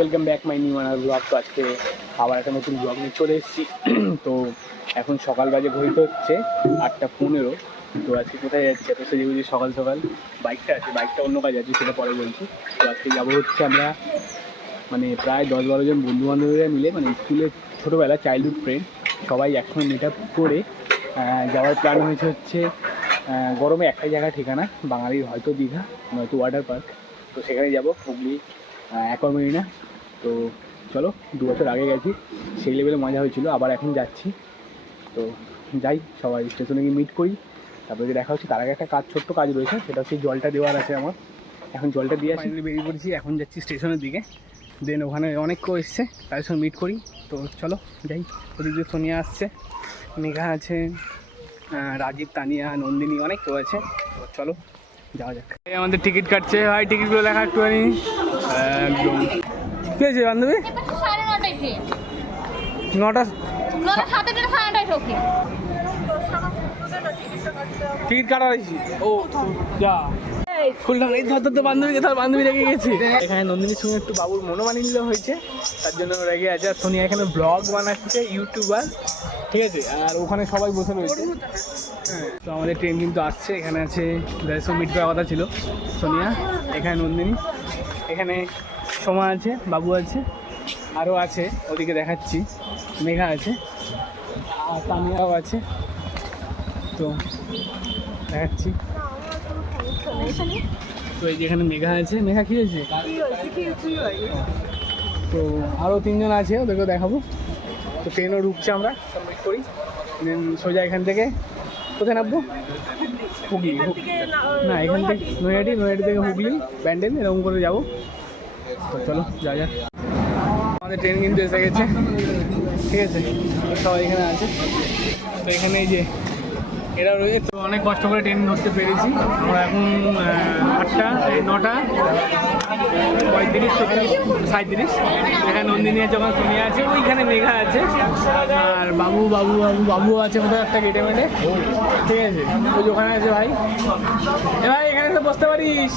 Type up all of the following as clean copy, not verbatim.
Welcome back my new আনার blog. তো আজকে আবার একটা নতুন ব্লগ নিয়ে চলে এসেছি। তো এখন সকাল বাজে ঘড়িতে হচ্ছে 8:15। তো আজকে কোথায় যাচ্ছে? তো সেই বুঝি সকাল সকাল বাইকটা আছে, বাইকটা অন্য কাজে আছে, সেটা পরে বলছি। তো আজকে যাবো হচ্ছে আমরা মানে প্রায় 10-12 জন বন্ধুবান্ধবীরা মিলে, মানে স্কুলের ছোটোবেলা চাইল্ডহুড ফ্রেন্ড সবাই একসঙ্গে মিট আপ করে যাওয়ার প্ল্যান হয়েছে হচ্ছে গরমে একটাই জায়গা ঠিকানা, বাঙালির হয়তো দীঘা নয়তো ওয়াটার পার্ক। তো সেখানে যাবো, হুগলি অ্যাকোয়ামেরিনা। তো চলো, 2 বছর আগে গেছি, সেই লেভেলে মজা হয়েছিল, আবার এখন যাচ্ছি। তো যাই, সবাই স্টেশনে গিয়ে মিট করি, তারপরে দেখা হচ্ছে। তার আগে একটা কাজ, ছোট্ট কাজ রয়েছে, সেটা হচ্ছে জলটা দেওয়ার আছে আমার। এখন জলটা দিয়ে আসি, বেরিয়ে পড়েছি, এখন যাচ্ছি স্টেশনের দিকে। দেন ওখানে অনেক কেউ এসছে, তাদের সঙ্গে মিট করি। তো চলো যাই। ওদিকে সোনিয়া আসছে, মেঘা আছে, রাজীব, তানিয়া, নন্দিনী, অনেক কেউ আছে। তো চলো যাওয়া যাক। আমাদের টিকিট কাটছে ভাই, টিকিটগুলো দেখা একটুখানি। একদম কি হয়েছে বান্ধবী? 9টা টিকিট কাটা হয়েছি। ও যা খুললাম, এই ধর তো বান্ধবীকে, ধর বান্ধবী রেগে গেছি। এখানে নন্দিনীর সঙ্গে একটু বাবুর মনোমালিন্য হয়েছে, তার জন্য রেগে আছে। আর সোনিয়া এখানে ব্লগ বানাচ্ছে, ইউটিউবার, ঠিক আছে। আর ওখানে সবাই বসে রয়েছে। হ্যাঁ, তো আমাদের ট্রেন কিন্তু আসছে। এখানে আছে যাদের সঙ্গে মিট করার কথা ছিল সোনিয়া, এখানে নন্দিনী, এখানে সোমা আছে, বাবু আছে, আরও আছে, ওদিকে দেখাচ্ছি, মেঘা আছে, আর তানিয়াও আছে। তো দেখাচ্ছি। তো এই যেখানে মেঘা আছে। মেঘা কী হয়েছে? তো আরও 3 জন আছে, ওদেরকেও দেখাবো। তো ট্রেনও ঢুকছে, আমরা সবমিট করি। দেন সোজা এখান থেকে কোথায় নামবো? হুগলি না, এখান থেকে নৈহাটি থেকে হুগলি, ব্যান্ডেল, এরকম করে যাবো। তো চলো যা যাক। আমাদের ট্রেন কিন্তু এসে গেছে, ঠিক আছে। সবাই এখানে আছে। তো এখানে এই যে এরা রয়েছে। তো অনেক কষ্ট করে ট্রেন ধরতে পেরেছি আমরা। এখন 9:35 এখানে নন্দিনী আছে, ওখানে সোনিয়া আছে, ওইখানে মেঘা আছে, আর বাবু আছে কোথাও একটা গেটে মেটে, ঠিক আছে। ওই ওখানে আছে ভাই। ভাই এখানে তো বসতে পারিস।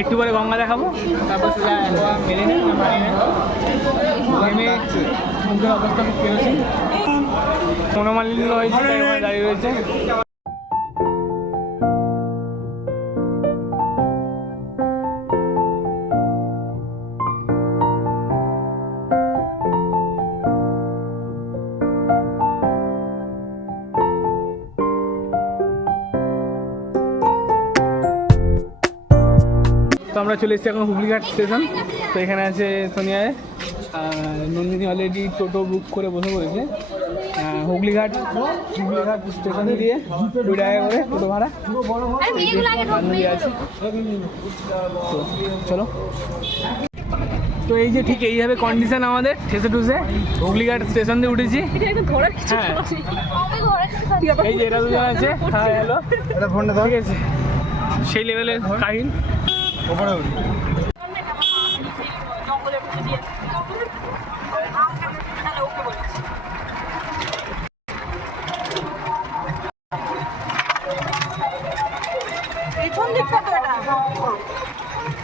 একটু পরে গঙ্গা দেখাবো, তারপর সোজা মেনে নেই মুখের অবস্থা খুব কেরোসিন, মনোমালিন্য হয়েছে, দাঁড়িয়ে রয়েছে। তো আমরা চলে এসেছি এখন হুগলিঘাট স্টেশন। তো এখানে আছে সোনিয়ায়, নন্দিনী অলরেডি টোটো বুক করে বসে পড়েছে। হুগলিঘাট স্টেশনে দিয়ে 2 টাকা করে টোটো ভাড়া আছে। তো চলো। তো এই যে ঠিক এইভাবে কন্ডিশন আমাদের, ঠেসে ঠুসে হুগলিঘাট স্টেশন দিয়ে উঠেছি। হ্যাঁ, এই যে এরা 2 জন আছে, হ্যালো, ঠিক আছে, সেই লেভেলের কাহিনী।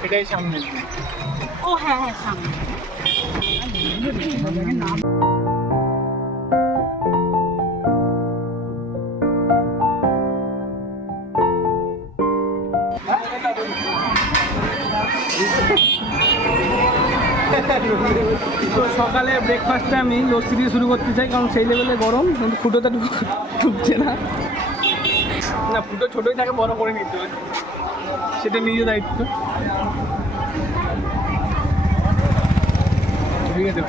এটাই সামনে। ও হ্যাঁ হ্যাঁ, সামনে। তো সকালে ব্রেকফাস্টটা আমি লস্যি দিয়ে শুরু করতে চাই, কারণ সেই লেভেলে গরম। কিন্তু ফুটোটা ঢুকছে না, ফুটো ছোটোই থাকে, বড় করে নিতে হবে, সেটা নিজের দায়িত্ব। ঠিক আছে,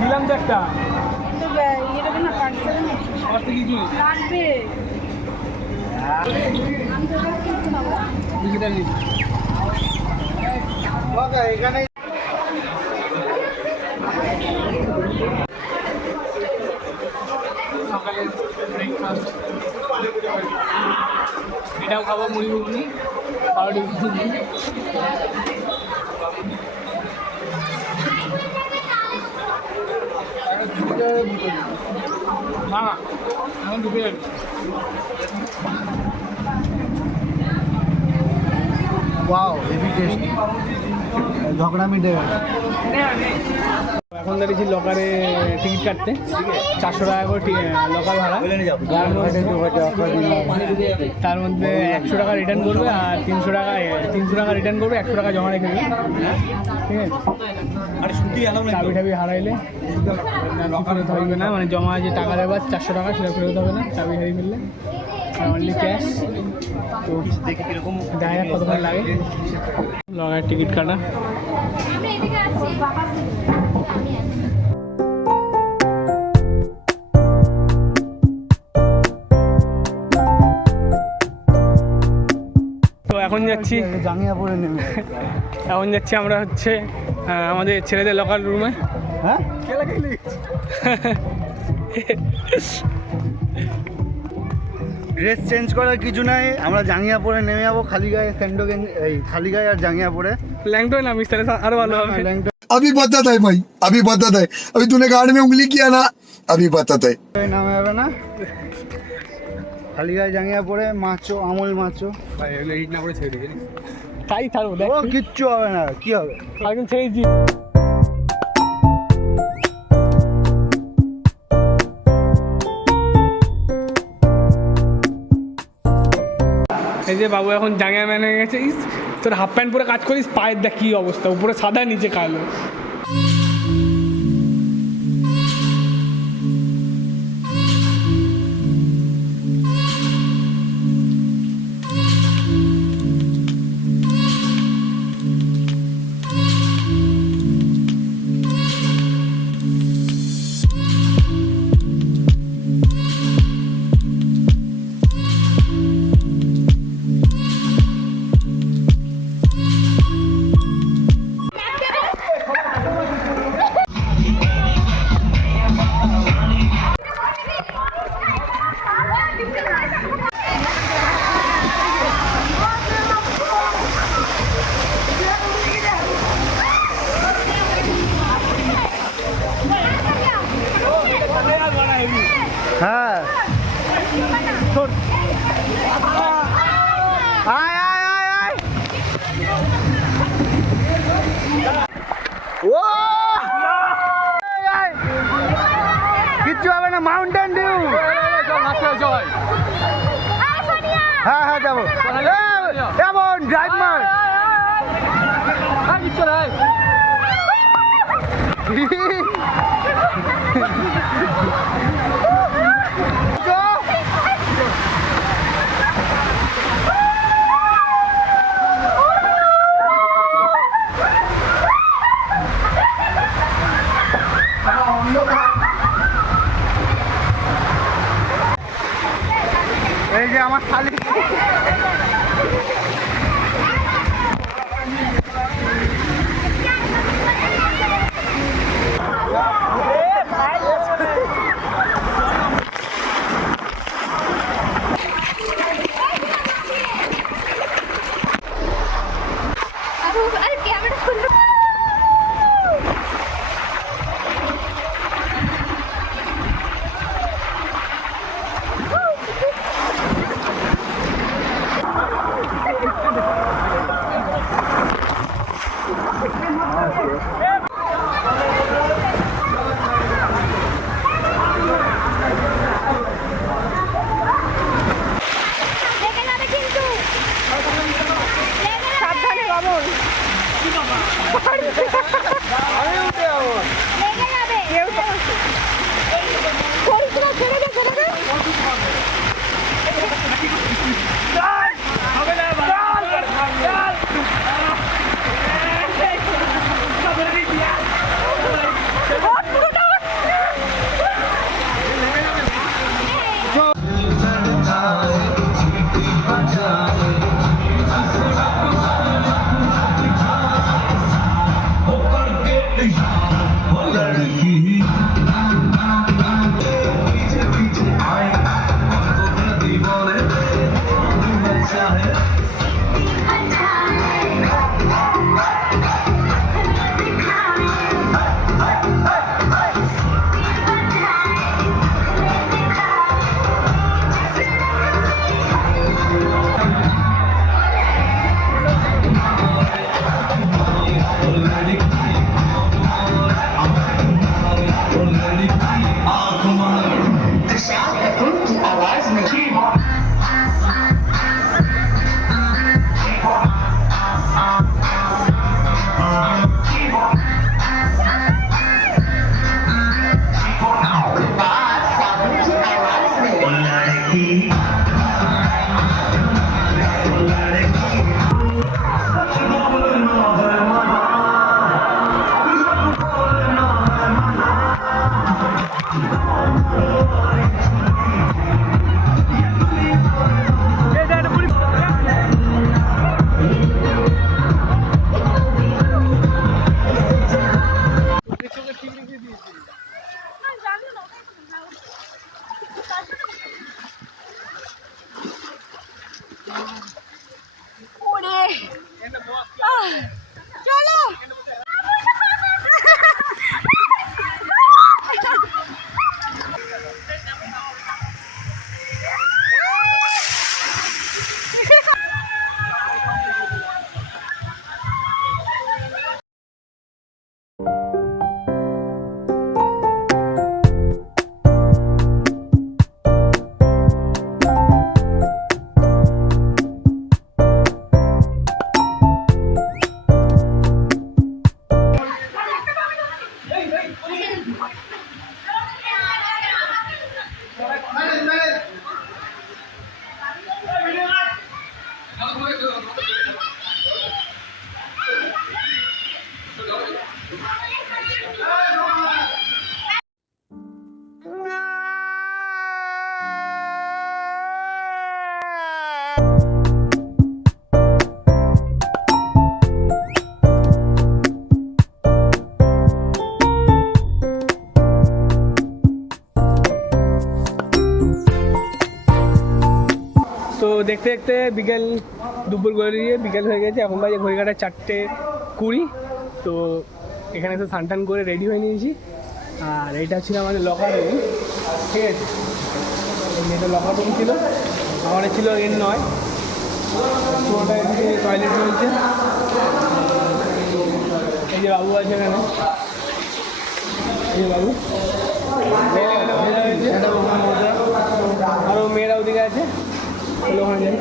দিলাম তো একটা এখানে। সকালে ব্রেকফাস্ট এটাও খাবো, মুড়ি ঘুগনি, পাউরুটি ঘুগনি। না এখন ঢুকে যাবে। ওয়াও হেভি টেস্ট ঝগড়া মিটে গেল। এখন দাঁড়িয়েছি লকারে টিকিট কাটতে, 400 টাকা করে লকার ভাড়া। তার মধ্যে 100 টাকা রিটার্ন করবে আর 300 টাকা রিটার্ন করবে, 100 টাকা জমা রেখে দেবে। ঠিক আছে, চাবি টাবি হারাইলে ফেরত হবে না, মানে জমা যে টাকা দেবে 400 টাকা সেটা ফেরত হবে না চাবি হারিয়ে ফেললে, অনলি ক্যাশ। তো দেখা যাক কতক্ষণ লাগে লকারের টিকিট কাটা। তো এখন যাচ্ছি জাঙ্গিয়া পরে নেমে। এখন যাচ্ছি আমরা হচ্ছে আমাদের ছেলেদের লকার রুমে। হ্যাঁ ড্রেস চেঞ্জ করার কিছু নাই, আমরা জাঙ্গিয়া পরে নেমে যাবো খালি গায়ে, স্যান্ডো এই খালি গায়ে আর জাঙ্গিয়া পরে। ল্যাংটোয় নামিস তাহলে আরো ভালো হবে। अभी बता था भाई, अभी बता था, अभी तूने गाड़ में उंगली किया ना, अभी बता था। নামে যাবে না, খালি গায়ে জাঙ্গিয়া পরে মাছো, আমল মাছো। তাই থাকবো দেখ, ও কিচ্ছু হবে না, কি হবে? একদম ছেড়েছি। এই যে বাবু এখন জাঙ্গিয়া ম্যান হয়ে গেছে। ইস, তোর হাফ প্যান্ট পরে কাজ করিস, পায়ের দেখ কী অবস্থা, উপরে সাদা নিচে কালো। হ্যাঁ ছোট আয় আয় আয় আয় ও আয়, কিচ্ছু হবে না, মাউন্টেন ডিউ। হ্যাঁ হ্যাঁ যাবো, এমন ড্রাইভ মার। এই যে আমার শালি, अरे कैमरा खुल তো দেখতে দেখতে বিকেল দুপুর গড়িয়ে বিকেল হয়ে গেছে, এখন বাজে ঘড়িকাটা 4:20। তো এখানে তো স্নান টান করে রেডি হয়ে নিয়েছি। আর এইটা ছিল আমাদের লকার রুম, ঠিক আছে। এটা লকার রুম ছিল, আমার ছিল N9। পুরোটা এদিকে টয়লেট রয়েছে। এই যে বাবু আছে এখানে, এই যে বাবু, আরও মেয়েরা ওদিকে আছে, ওখানে যাই।